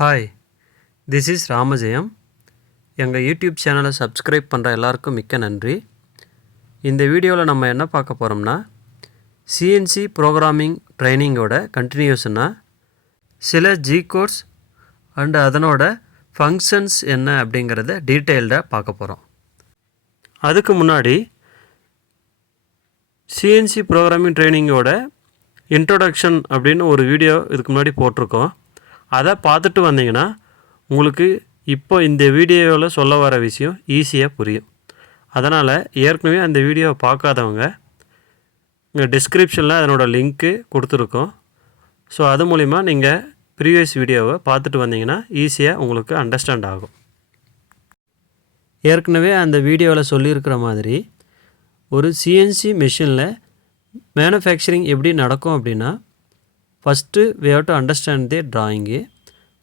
Hi, this is Ramajayam. எங்கள் YouTube சேனலை subscribe பண்ணுற எல்லாருக்கும் மிக்க நன்றி. இந்த வீடியோவில் நம்ம என்ன பார்க்க போகிறோம்னா, சிஎன்சி ப்ரோக்ராமிங் ட்ரைனிங்கோட கண்டினியூஷனாக சில ஜி கோட்ஸ் அண்டு அதனோட ஃபங்க்ஷன்ஸ் என்ன அப்படிங்கிறத டீட்டெயில்டாக பார்க்க போகிறோம். அதுக்கு முன்னாடி சிஎன்சி ப்ரோக்ராமிங் ட்ரைனிங்கோட இன்ட்ரோடக்ஷன் அப்படின்னு ஒரு வீடியோ இதுக்கு முன்னாடி போட்டிருக்கோம். அதை பார்த்துட்டு வந்தீங்கன்னா உங்களுக்கு இப்போ இந்த வீடியோவில் சொல்ல வர விஷயம் ஈஸியாக புரியும். அதனால் ஏற்கனவே அந்த வீடியோவை பார்க்காதவங்க இங்கே டிஸ்கிரிப்ஷனில் அதனோட லிங்க்கு கொடுத்துருக்கோம். ஸோ அது மூலிமா நீங்கள் ப்ரீவியஸ் வீடியோவை பார்த்துட்டு வந்தீங்கன்னா ஈஸியாக உங்களுக்கு அண்டர்ஸ்டாண்ட் ஆகும். ஏற்கனவே அந்த வீடியோவில் சொல்லியிருக்கிற மாதிரி ஒரு சிஎன்சி மிஷினில் மேனுஃபேக்சரிங் எப்படி நடக்கும் அப்படின்னா, first we have to understand the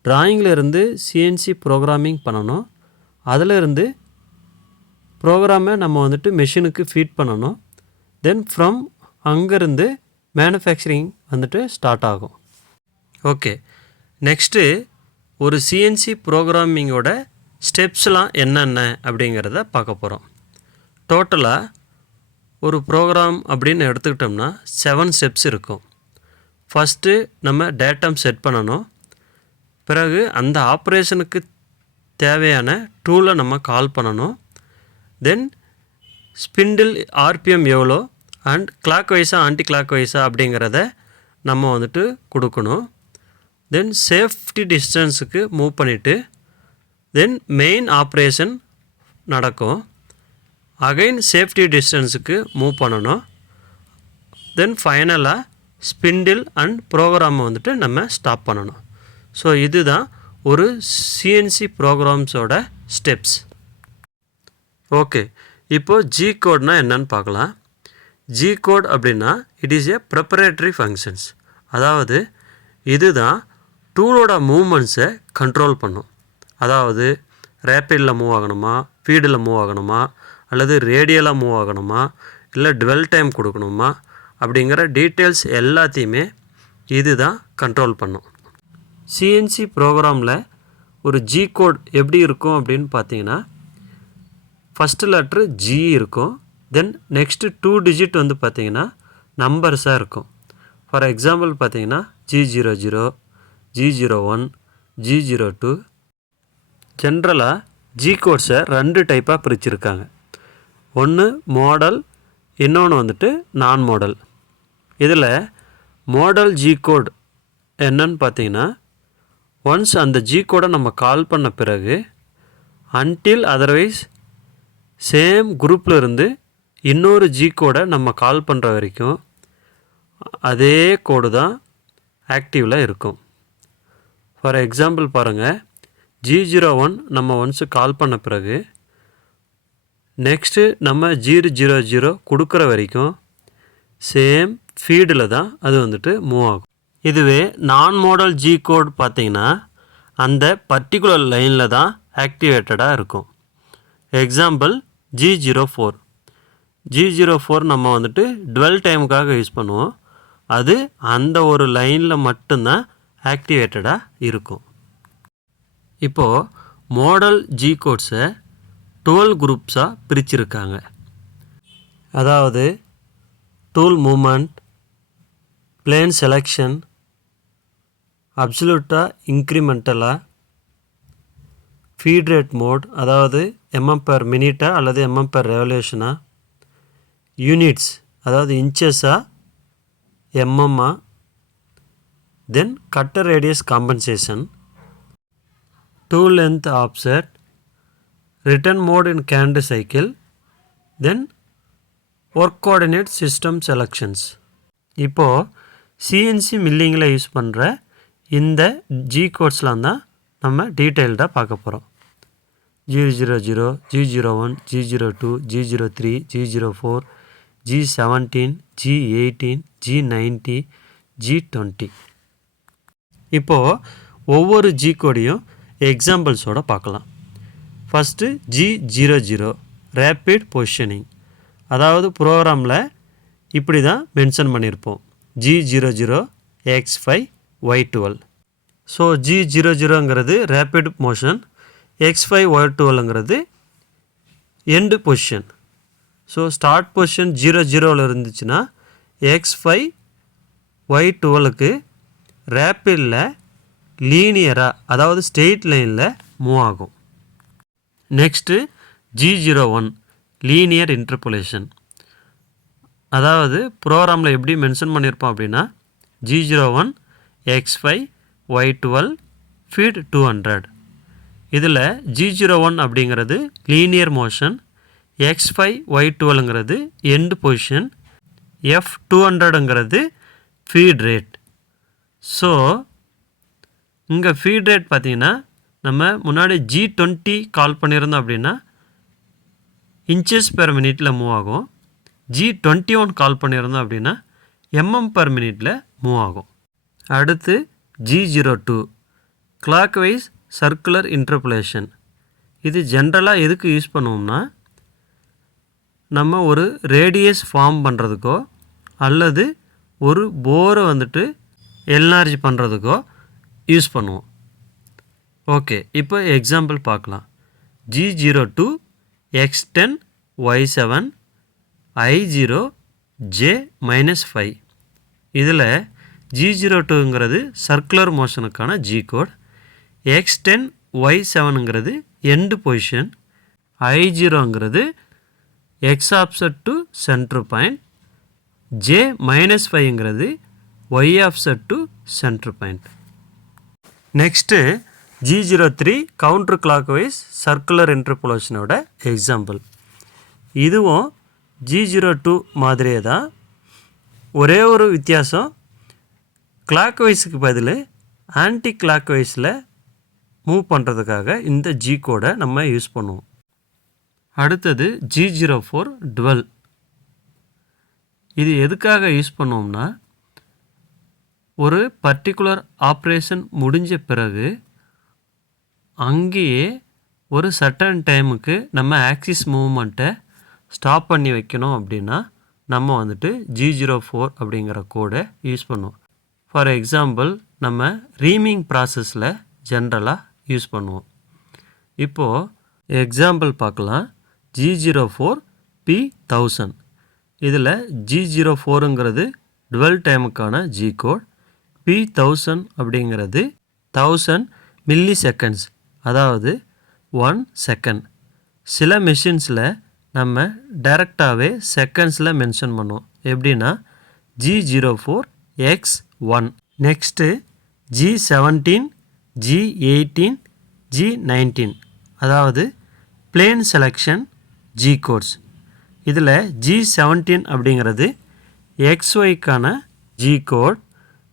ட்ராயிங்கில் இருந்து சிஎன்சி ப்ரோக்ராமிங் பண்ணணும். அதிலிருந்து ப்ரோக்ராமை நம்ம மெஷினுக்கு ஃபீட் பண்ணணும். தென் ஃப்ரம் அங்கேருந்து மேனுஃபேக்சரிங் ஸ்டார்ட் ஆகும். ஓகே, நெக்ஸ்ட்டு ஒரு சிஎன்சி ப்ரோக்ராமிங்கோட ஸ்டெப்ஸ்லாம் என்னென்ன அப்படிங்கிறத பார்க்க போகிறோம். டோட்டலாக ஒரு ப்ரோக்ராம் அப்படின்னு எடுத்துக்கிட்டோம்னா 7 ஸ்டெப்ஸ் இருக்கும். ஃபஸ்ட்டு நம்ம டேட்டம் செட் பண்ணணும். பிறகு அந்த ஆப்ரேஷனுக்கு தேவையான டூலை நம்ம கால் பண்ணணும். தென் ஸ்பிண்டில் ஆர்பிஎம் எவ்வளோ அண்ட் கிளாக் வைஸாக ஆன்டி கிளாக் வைஸாக அப்படிங்கிறத நம்ம கொடுக்கணும். தென் சேஃப்டி டிஸ்டன்ஸுக்கு மூவ் பண்ணிவிட்டு தென் மெயின் ஆப்ரேஷன் நடக்கும். அகைன் சேஃப்டி டிஸ்டன்ஸுக்கு மூவ் பண்ணணும். தென் ஃபைனலாக ஸ்பிண்டில் அண்ட் ப்ரோக்ராமை நம்ம ஸ்டாப் பண்ணணும். ஸோ இதுதான் ஒரு சிஎன்சி ப்ரோக்ராம்ஸோட ஸ்டெப்ஸ். ஓகே, இப்போது ஜி கோட்னால் என்னன்னு பார்க்கலாம். ஜி கோட் அப்படின்னா it is a preparatory functions. அதாவது இதுதான் டூலோட மூவ்மெண்ட்ஸை கண்ட்ரோல் பண்ணும். அதாவது ரேப்பிடில் மூவ் ஆகணுமா, ஃபீடில் மூவ் ஆகணுமா, அல்லது ரேடியலாக மூவ் ஆகணுமா, இல்லை டுவெல் டைம் கொடுக்கணுமா அப்படிங்கிற டீட்டெயில்ஸ் எல்லாத்தையுமே இது தான் கண்ட்ரோல் பண்ணும். சிஎன்சி ப்ரோக்ராமில் ஒரு ஜி கோட் எப்படி இருக்கும் அப்படின்னு பார்த்தீங்கன்னா, ஃபஸ்ட்டு லெட்ரு ஜி இருக்கும். தென் நெக்ஸ்ட்டு 2 டிஜிட் பார்த்தீங்கன்னா நம்பர்ஸாக இருக்கும். ஃபார் எக்ஸாம்பிள் பார்த்தீங்கன்னா G00, G01, G02. ஜென்ரலாக ஜி கோட்ஸை 2 டைப்பாக பிரிச்சுருக்காங்க. ஒன்று மாடல், இன்னொன்று நான் மாடல். இதில் மாடல் ஜி கோட் என்னன்னு பார்த்தீங்கன்னா, ஒன்ஸ் அந்த ஜி கோடை நம்ம கால் பண்ண பிறகு அன்டில் அதர்வைஸ் சேம் குரூப்பில் இருந்து இன்னொரு ஜி கோடை நம்ம கால் பண்ணுற வரைக்கும் அதே கோடு தான் ஆக்டிவில் இருக்கும். ஃபார் எக்ஸாம்பிள் பாருங்கள், G01 நம்ம ஒன்ஸு கால் பண்ண பிறகு நெக்ஸ்ட்டு நம்ம 000 கொடுக்குற வரைக்கும் சேம் ஃபீடில் தான் அது மூவ் ஆகும். இதுவே நான் மாடல் ஜி கோட் பார்த்திங்கன்னா அந்த பர்டிகுலர் லைனில் தான் ஆக்டிவேட்டடாக இருக்கும். எக்ஸாம்பிள் G04 நம்ம டுவெல் டைமுக்காக யூஸ் பண்ணுவோம். அது அந்த ஒரு லைனில் மட்டும்தான் ஆக்டிவேட்டடாக இருக்கும். இப்போது மாடல் ஜி கோட்ஸை 12 குரூப்ஸாக பிரிச்சிருக்காங்க. அதாவது டூல் மூமெண்ட், பிளேன் செலெக்ஷன், அப்சல்யூட்டாக இன்க்ரிமெண்டலாக, ஃபீட் ரேட் மோட் அதாவது mm/min அல்லது mm/revolution, யூனிட்ஸ் அதாவது இன்ச்சஸா mm, then cutter radius compensation, tool length offset, return mode in canned cycle, then work coordinate system selections. இப்போது சிஎன்சி மில்லிங்கில் யூஸ் பண்ணுற இந்த ஜி கோட்ஸ்லாம் தான் நம்ம டீட்டெயில்டாக பார்க்க போகிறோம். G00, G01, G02, G03, G04, G17, G18, G90, G20. இப்போது ஒவ்வொரு ஜி கோடையும் எக்ஸாம்பிள்ஸோடு பார்க்கலாம். First G00 rapid positioning. அதாவது ப்ரோக்ராமில் இப்படி தான் மென்ஷன் பண்ணியிருப்போம். G00 X5 Y12. ஸோ G00ங்கிறது ரேப்பிட் மோஷன், X5Y12ங்கிறது end position. So start position 00ல் இருந்துச்சுன்னா X5Y12க்கு ரேப்பிடில் லீனியராக அதாவது ஸ்ட்ரெயிட் லைனில் மூவ் ஆகும். Next G01 linear interpolation. அதாவது ப்ரோக்ராமில் எப்படி மென்ஷன் பண்ணியிருப்போம் அப்படின்னா G01 X5Y12 ஃபீட் 200. இதில் G01 அப்படிங்கிறது லீனியர் மோஷன், X5Y12ங்கிறது எண்டு பொசிஷன், F200ங்கிறது ஃபீட் ரேட். ஸோ இங்கே ஃபீட் ரேட் பார்த்திங்கன்னா நம்ம முன்னாடி G20 கால் பண்ணியிருந்தோம் அப்படின்னா இன்ச்சஸ் பெர் மினிட்டில் மூவ் ஆகும். G21 கால் பண்ணியிருந்தோம் அப்படின்னா mm/min மூவ் ஆகும். அடுத்து G02 clock wise circular interpolation. இது ஜென்ரலாக எதுக்கு யூஸ் பண்ணுவோம்னா நம்ம ஒரு ரேடியஸ் ஃபார்ம் பண்ணுறதுக்கோ அல்லது ஒரு போரை வந்துட்டு என்லார்ஜ் பண்ணுறதுக்கோ யூஸ் பண்ணுவோம். ஓகே, இப்போ எக்ஸாம்பிள் பார்க்கலாம். G02 X10 Y7 I0 J-5. இதில் G02ங்கிறது சர்க்குலர் மோஷனுக்கான G கோட், X10 Y7ங்கிறது எண்டு பொசிஷன், I0ங்கிறது X offset to centre point, J-5ங்கிறது Y offset to centre point. Next G03 counter clockwise circular இன்டர்போலேஷனோட எக்ஸாம்பிள். இதுவும் G02 மாதிரியே தான், ஒரே ஒரு வித்தியாசம், கிளாக் வைஸுக்கு பதில் ஆன்டி கிளாக் வைஸில் மூவ் பண்ணுறதுக்காக இந்த G கோடை நம்ம யூஸ் பண்ணுவோம். அடுத்தது G04 டுவெல். இது எதுக்காக யூஸ் பண்ணுவோம்னா ஒரு பர்டிகுலர் ஆப்ரேஷன் முடிஞ்ச பிறகு அங்கேயே ஒரு சர்டன் டைமுக்கு நம்ம ஆக்சிஸ் மூவ்மெண்ட்டை ஸ்டாப் பண்ணி வைக்கணும் அப்படின்னா நம்ம வந்துட்டு G04 அப்படிங்கிற கோடை யூஸ் பண்ணுவோம். ஃபார் எக்ஸாம்பிள் நம்ம ரீமிங் ப்ராசஸில் ஜென்ரலாக யூஸ் பண்ணுவோம். இப்போது எக்ஸாம்பிள் பார்க்கலாம். G04 P1000. இதில் G04ங்கிறது டுவெல் டைமுக்கான G கோட், P1000 அப்படிங்கிறது 1000 மில்லி செகண்ட்ஸ், அதாவது 1 செகண்ட். சில மெஷின்ஸில் நம்ம டைரெக்டாகவே செகண்ட்ஸில் மென்ஷன் பண்ணுவோம். எப்படின்னா G04 X1. Next G17 G18 G19, அதாவது பிளேன் செலெக்ஷன் G கோட்ஸ். இதில் G17 அப்படிங்கிறது XYக்கான G கோட்,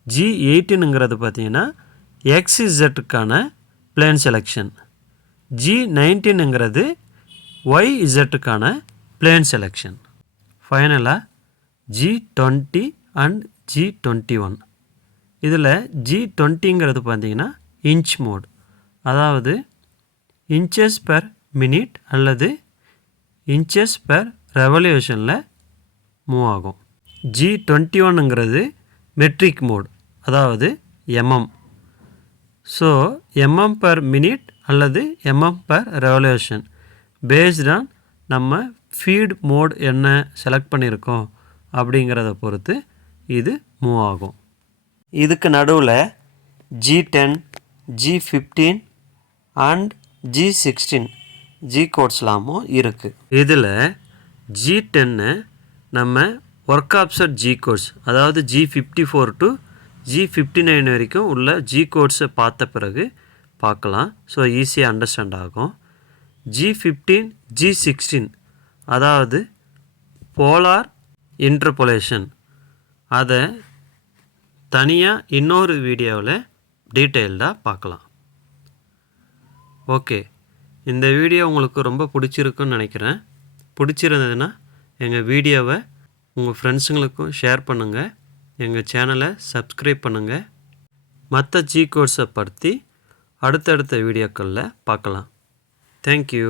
G18ங்கிறது பார்த்திங்கன்னா XZக்கான பிளேன் செலெக்ஷன், G19ங்கிறது YZக்கான பிளேன் செலெக்ஷன். ஃபைனலாக G20 அண்ட் G21. இதில் G20ங்கிறது பார்த்திங்கன்னா இன்ச் மோட், அதாவது இன்ச்சஸ் பெர் மினிட் அல்லது இன்ச்சஸ் பெர் ரெவல்யூஷனில் மூவ் ஆகும். G21ங்கிறது மெட்ரிக் மோட், அதாவது mm. ஸோ mm/min அல்லது mm/revolution பேஸ்ட் ஆன் நம்ம ஃபீட் மோட் என்ன செலக்ட் பண்ணியிருக்கோம் அப்படிங்கிறத பொறுத்து இது மூவ் ஆகும். இதுக்கு நடுவில் G10 G15 and G16 G கோட்ஸ்லாமும் இருக்குது. இதில் G10 நம்ம ஒர்க் ஆப்செட் G கோட்ஸ், அதாவது G54 டு G59 வரைக்கும் உள்ள G கோட்ஸை பார்த்த பிறகு பார்க்கலாம். ஸோ ஈஸியாக அண்டர்ஸ்டாண்ட் ஆகும். G15 G16 அதாவது போலார் இன்டர்போலேஷன், அதை தனியாக இன்னொரு வீடியோவில் டீட்டெயில்டாக பார்க்கலாம். ஓகே, இந்த வீடியோ உங்களுக்கு ரொம்ப பிடிச்சிருக்குன்னு நினைக்கிறேன். பிடிச்சிருந்ததுன்னா எங்கள் வீடியோவை உங்கள் ஃப்ரெண்ட்ஸுங்களுக்கும் ஷேர் பண்ணுங்கள், எங்கள் சேனலை சப்ஸ்கிரைப் பண்ணுங்கள். மற்ற G கோட்ஸை பற்றி அடுத்தடுத்த வீடியோக்களில் பார்க்கலாம். தேங்க்யூ.